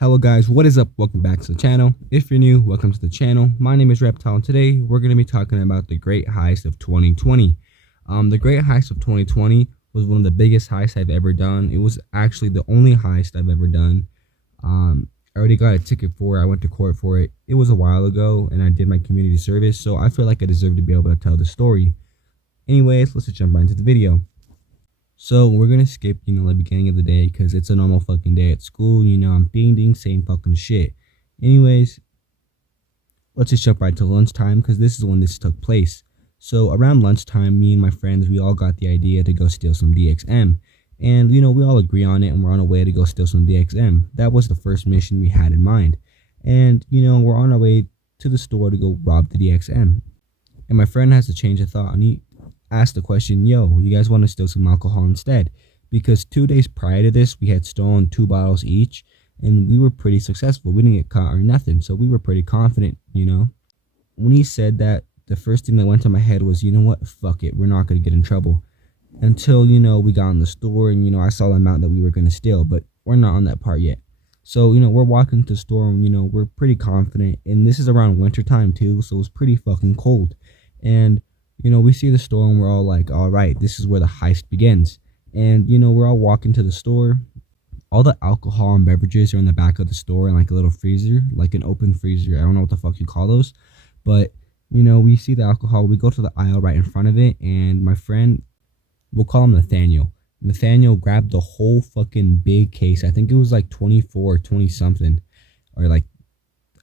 Hello guys, what is up? Welcome back to the channel. If you're new, welcome to the channel. My name is Reptile and today we're going to be talking about the Great Heist of 2020. The Great Heist of 2020 was one of the biggest heists I've ever done. It was actually the only heist I've ever done. I already got a ticket for it. I went to court for it. It was a while ago and I did my community service, so I feel like I deserve to be able to tell the story. Anyways, let's just jump right into the video. So we're gonna skip, the beginning of the day because it's a normal fucking day at school. I'm doing same fucking shit. Anyways, let's just jump right to lunchtime because this is when this took place. So around lunchtime, me and my friends, we all got the idea to go steal some DXM. And, we all agree on it and we're on our way to go steal some DXM. That was the first mission we had in mind. And, we're on our way to the store to go rob the DXM. And my friend has a change of thought and he asked the question, yo, you guys want to steal some alcohol instead? Because 2 days prior to this, we had stolen 2 bottles each and we were pretty successful. We didn't get caught or nothing, so we were pretty confident, When he said that, the first thing that went to my head was, you know what, fuck it, we're not going to get in trouble. Until, we got in the store and, I saw the amount that we were going to steal, but we're not on that part yet. So, we're walking to the store and, we're pretty confident. And this is around winter time too, so it's pretty fucking cold. And we see the store and we're all like, all right, this is where the heist begins. And, we're all walking to the store. All the alcohol and beverages are in the back of the store in like a little freezer, like an open freezer. I don't know what the fuck you call those. But, we see the alcohol. We go to the aisle right in front of it. And my friend, we'll call him Nathaniel. Nathaniel grabbed the whole fucking big case. I think it was like 24 or 20 something. Or like,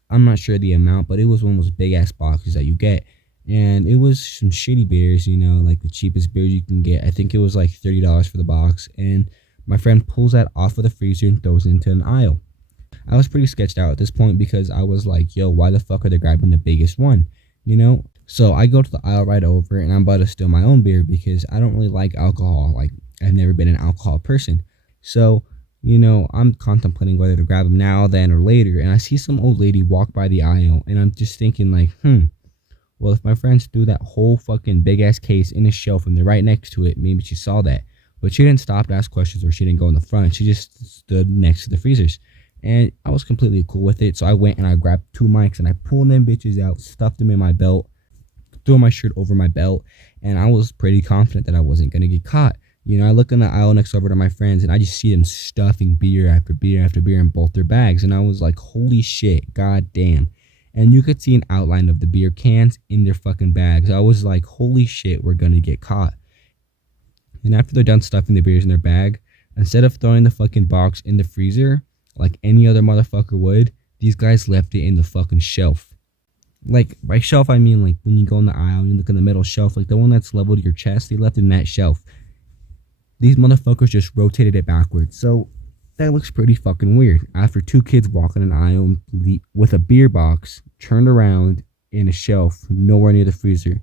I'm not sure the amount, but it was one of those big ass boxes that you get. And it was some shitty beers, like the cheapest beers you can get. I think it was like $30 for the box. And my friend pulls that off of the freezer and throws it into an aisle. I was pretty sketched out at this point because I was like, yo, why the fuck are they grabbing the biggest one? So I go to the aisle right over and I'm about to steal my own beer because I don't really like alcohol. Like, I've never been an alcohol person. So, I'm contemplating whether to grab them now, then, or later. And I see some old lady walk by the aisle and I'm just thinking like, well, if my friends threw that whole fucking big ass case in a shelf and they're right next to it, maybe she saw that. But she didn't stop to ask questions or she didn't go in the front. She just stood next to the freezers. And I was completely cool with it. So I went and I grabbed 2 mics and I pulled them bitches out, stuffed them in my belt, threw my shirt over my belt. And I was pretty confident that I wasn't going to get caught. I look in the aisle next over to my friends and I just see them stuffing beer after beer after beer in both their bags. And I was like, holy shit, god damn. And you could see an outline of the beer cans in their fucking bags. I was like, holy shit, we're gonna get caught. And after they're done stuffing the beers in their bag, instead of throwing the fucking box in the freezer, like any other motherfucker would, these guys left it in the fucking shelf. Like, by shelf, I mean like when you go in the aisle, you look in the middle shelf, like the one that's level to your chest, they left it in that shelf. These motherfuckers just rotated it backwards. So that looks pretty fucking weird. After 2 kids walking an aisle with a beer box turned around in a shelf nowhere near the freezer,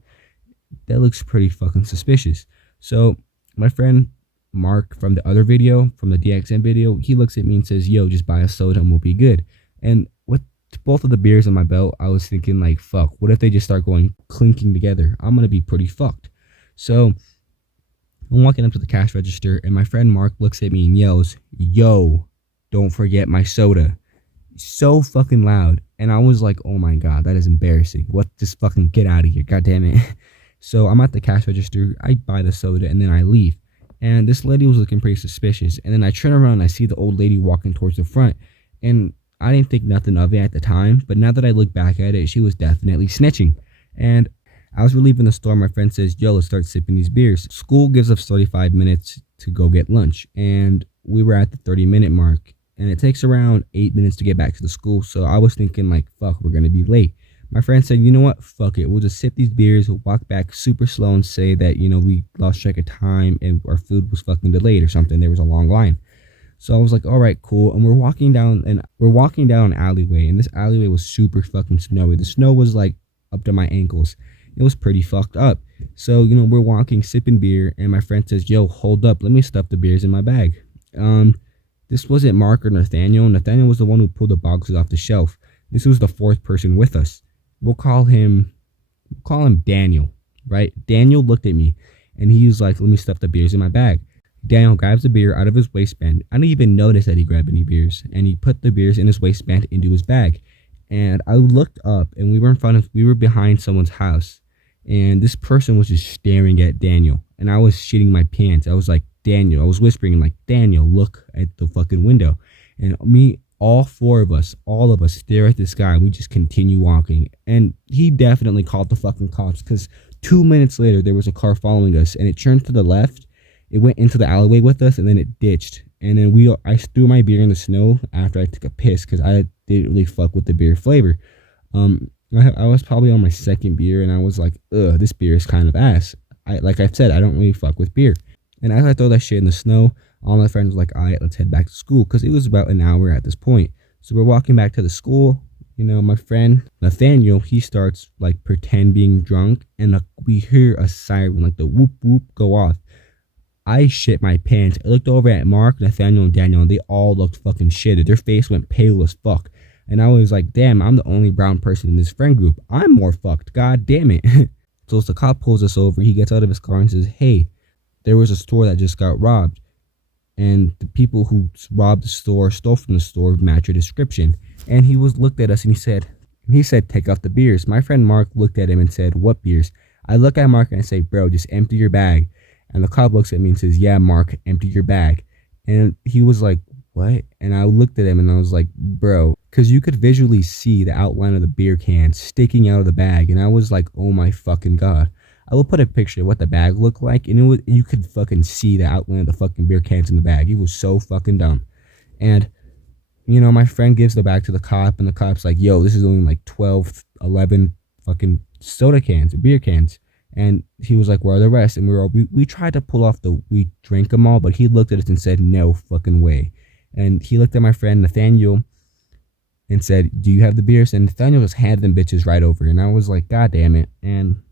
that looks pretty fucking suspicious. So my friend Mark from the other video, from the DXM video, he looks at me and says, yo, just buy a soda and we'll be good. And with both of the beers in my belt, I was thinking like, fuck, what if they just start going clinking together? I'm gonna be pretty fucked. So I'm walking up to the cash register and my friend Mark looks at me and yells, yo, don't forget my soda. So fucking loud. And I was like, oh my god, that is embarrassing. What? Just fucking get out of here. God damn it. So I'm at the cash register. I buy the soda and then I leave. And this lady was looking pretty suspicious. And then I turn around and I see the old lady walking towards the front. And I didn't think nothing of it at the time. But now that I look back at it, she was definitely snitching. And as we're leaving the store, my friend says, yo, let's start sipping these beers. School gives us 35 minutes to go get lunch. And we were at the 30-minute mark. And it takes around 8 minutes to get back to the school. So I was thinking like, fuck, we're going to be late. My friend said, you know what? Fuck it. We'll just sip these beers, we'll walk back super slow and say that, we lost track of time and our food was fucking delayed or something. There was a long line. So I was like, all right, cool. And we're walking down an alleyway. And this alleyway was super fucking snowy. The snow was like up to my ankles. It was pretty fucked up. So, we're walking, sipping beer, and my friend says, yo, hold up, let me stuff the beers in my bag. This wasn't Mark or Nathaniel. Nathaniel was the one who pulled the boxes off the shelf. This was the 4th person with us. We'll call him Daniel, right? Daniel looked at me, and he was like, let me stuff the beers in my bag. Daniel grabs a beer out of his waistband. I didn't even notice that he grabbed any beers, and he put the beers in his waistband into his bag. And I looked up, and we were behind someone's house, and this person was just staring at Daniel, and I was shitting my pants. I was like, Daniel, I was whispering like, Daniel, look at the fucking window, and me, all all of us stare at this guy, and we just continue walking, and he definitely called the fucking cops, because 2 minutes later, there was a car following us, and it turned to the left. It went into the alleyway with us, and then it ditched. And then I threw my beer in the snow after I took a piss because I didn't really fuck with the beer flavor. I was probably on my second beer, and I was like, ugh, this beer is kind of ass. Like I've said, I don't really fuck with beer. And as I throw that shit in the snow, all my friends were like, all right, let's head back to school, because it was about an hour at this point. So we're walking back to the school. You know, my friend Nathaniel, he starts like pretend being drunk, and we hear a siren, like the whoop whoop, go off. I shit my pants. I looked over at Mark, Nathaniel, and Daniel, and they all looked fucking shitted. Their face went pale as fuck. And I was like, damn, I'm the only brown person in this friend group. I'm more fucked. God damn it. So as the cop pulls us over, he gets out of his car and says, hey, there was a store that just got robbed, and the people who robbed the store, stole from the store, match your description. And he looked at us, and he said, take out the beers. My friend Mark looked at him and said, what beers? I look at Mark and I say, bro, just empty your bag. And the cop looks at me and says, yeah, Mark, empty your bag. And he was like, what? And I looked at him and I was like, bro, because you could visually see the outline of the beer can sticking out of the bag. And I was like, oh my fucking God. I will put a picture of what the bag looked like, and you could fucking see the outline of the fucking beer cans in the bag. It was so fucking dumb. And, you know, my friend gives the bag to the cop, and the cop's like, yo, this is only like 12, 11 fucking soda cans, beer cans. And he was like, where are the rest? And we tried to pull off we drank them all, but he looked at us and said, no fucking way. And he looked at my friend Nathaniel and said, do you have the beers? And Nathaniel just handed them bitches right over. And I was like, God damn it. And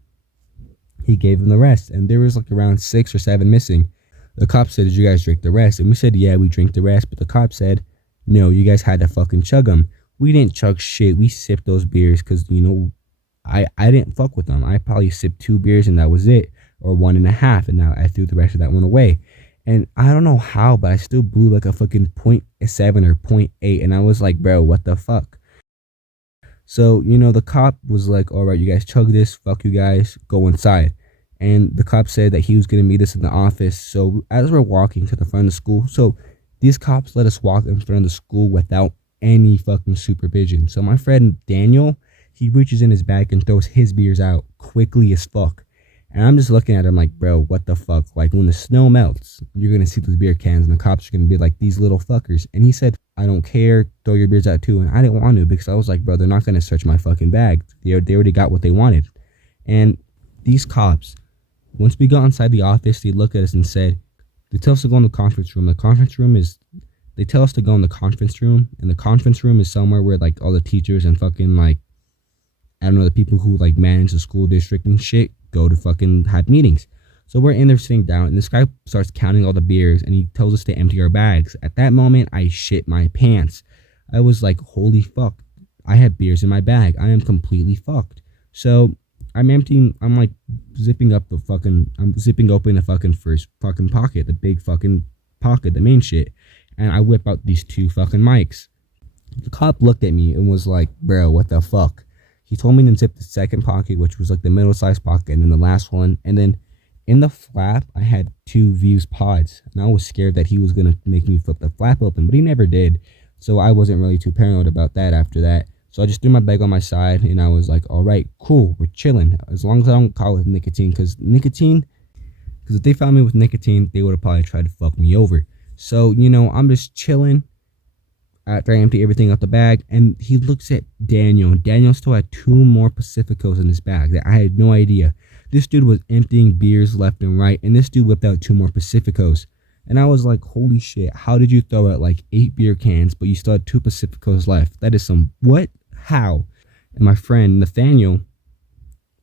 he gave him the rest. And there was like around 6 or 7 missing. The cop said, did you guys drink the rest? And we said, yeah, we drank the rest. But the cop said, no, you guys had to fucking chug them. We didn't chug shit. We sipped those beers because, you know, I didn't fuck with them. I probably sipped 2 beers and that was it. Or 1.5. And now I threw the rest of that one away. And I don't know how, but I still blew like a fucking 0.7 or 0.8. And I was like, bro, what the fuck? So, you know, the cop was like, all right, you guys chug this. Fuck you guys. Go inside. And the cop said that he was going to meet us in the office. So as we're walking to the front of the school, so these cops let us walk in front of the school without any fucking supervision. So my friend Daniel, he reaches in his bag and throws his beers out quickly as fuck. And I'm just looking at him like, bro, what the fuck? Like, when the snow melts, you're going to see those beer cans, and the cops are going to be like, these little fuckers. And he said, I don't care, throw your beers out too. And I didn't want to, because I was like, bro, they're not going to search my fucking bag. They already got what they wanted. And these cops, once we got inside the office, they looked at us and said, they tell us to go in the conference room. The conference room is, they tell us to go in the conference room. And the conference room is somewhere where, like, all the teachers and fucking, like, I don't know, the people who, like, manage the school district and shit go to fucking have meetings. So we're in there sitting down, and this guy starts counting all the beers, and he tells us to empty our bags. At that moment, I shit my pants. I was like, holy fuck, I have beers in my bag. I am completely fucked. So I'm like zipping open the fucking first fucking pocket, the big fucking pocket, the main shit. And I whip out these 2 fucking mics. The cop looked at me and was like, bro, what the fuck? He told me to zip the second pocket, which was like the middle-sized pocket, and then the last one. And then in the flap, I had 2 Views pods. And I was scared that he was going to make me flip the flap open, but he never did. So I wasn't really too paranoid about that after that. So I just threw my bag on my side, and I was like, all right, cool, we're chilling. As long as I don't call it nicotine, because if they found me with nicotine, they would have probably tried to fuck me over. So, you know, I'm just chilling after I empty everything out the bag, and he looks at Daniel. Daniel still had 2 more Pacificos in his bag that I had no idea. This dude was emptying beers left and right, and this dude whipped out 2 more Pacificos. And I was like, holy shit, how did you throw out like 8 beer cans, but you still had 2 Pacificos left? That is some, what? How? And my friend Nathaniel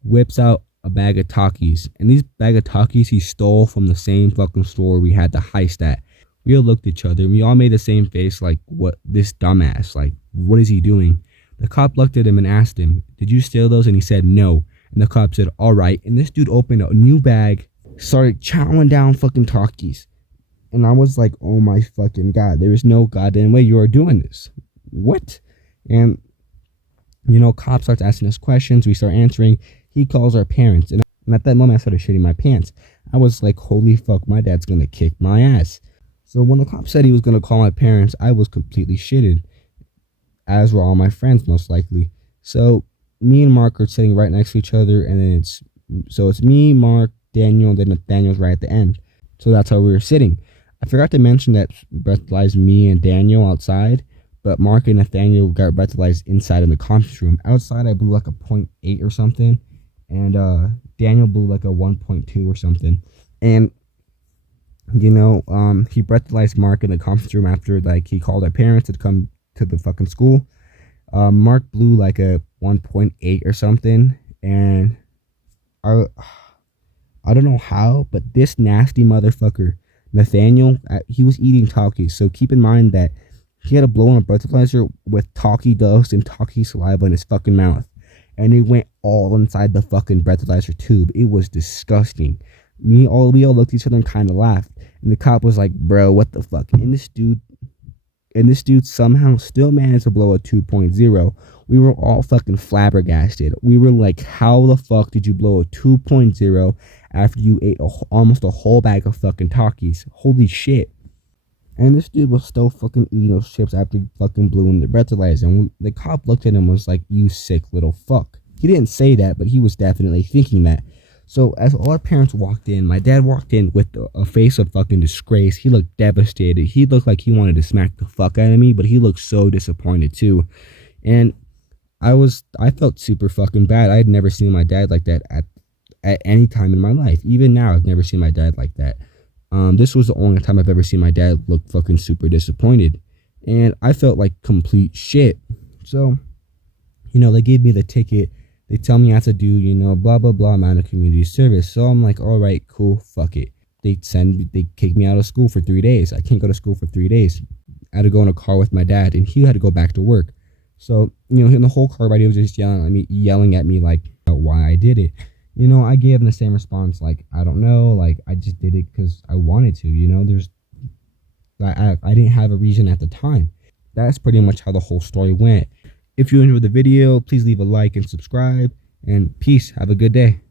whips out a bag of Takis. And these bag of Takis he stole from the same fucking store we had the heist at. We all looked at each other, and we all made the same face, like, what, this dumbass, like, what is he doing? The cop looked at him and asked him, did you steal those? And he said, no. And the cop said, all right. And this dude opened a new bag, started chowing down fucking Takis. And I was like, oh my fucking God, there is no goddamn way you are doing this. What? And, you know, cop starts asking us questions. We start answering. He calls our parents. And at that moment, I started shitting my pants. I was like, holy fuck, my dad's going to kick my ass. So when the cop said he was going to call my parents, I was completely shitted, as were all my friends, most likely. So me and Mark are sitting right next to each other, and then it's me, Mark, Daniel, and then Nathaniel's right at the end. So that's how we were sitting. I forgot to mention that breathalyzed me and Daniel outside, but Mark and Nathaniel got breathalyzed inside in the conference room. Outside, I blew like a 0.8 or something, and Daniel blew like a 1.2 or something. And you know, he breathalyzed Mark in the conference room after, like, he called our parents to come to the fucking school. Mark blew like a 1.8 or something, and I don't know how, but this nasty motherfucker, Nathaniel, he was eating Takis. So keep in mind that he had a blow on a breathalyzer with Taki dust and Taki saliva in his fucking mouth, and it went all inside the fucking breathalyzer tube. It was disgusting. We all looked at each other and kind of laughed. And the cop was like, bro, what the fuck? And this dude somehow still managed to blow a 2.0. We were all fucking flabbergasted. We were like, how the fuck did you blow a 2.0 after you ate almost a whole bag of fucking Takis? Holy shit. And this dude was still fucking eating those chips after he fucking blew in the breathalyzer. And the cop looked at him and was like, you sick little fuck. He didn't say that, but he was definitely thinking that. So as all our parents walked in, my dad walked in with a face of fucking disgrace. He looked devastated. He looked like he wanted to smack the fuck out of me, but he looked so disappointed too. And I felt super fucking bad. I had never seen my dad like that at any time in my life. Even now, I've never seen my dad like that. This was the only time I've ever seen my dad look fucking super disappointed. And I felt like complete shit. So, you know, they gave me the ticket. They tell me I have to do, you know, blah, blah, blah amount of community service. So I'm like, all right, cool, fuck it. They kick me out of school for 3 days. I can't go to school for 3 days. I had to go in a car with my dad, and he had to go back to work. So, you know, in the whole car ride, he was just yelling at me like why I did it. You know, I gave him the same response, like, I don't know, like, I just did it because I wanted to, you know, I didn't have a reason at the time. That's pretty much how the whole story went. If you enjoyed the video, please leave a like and subscribe, and peace. Have a good day.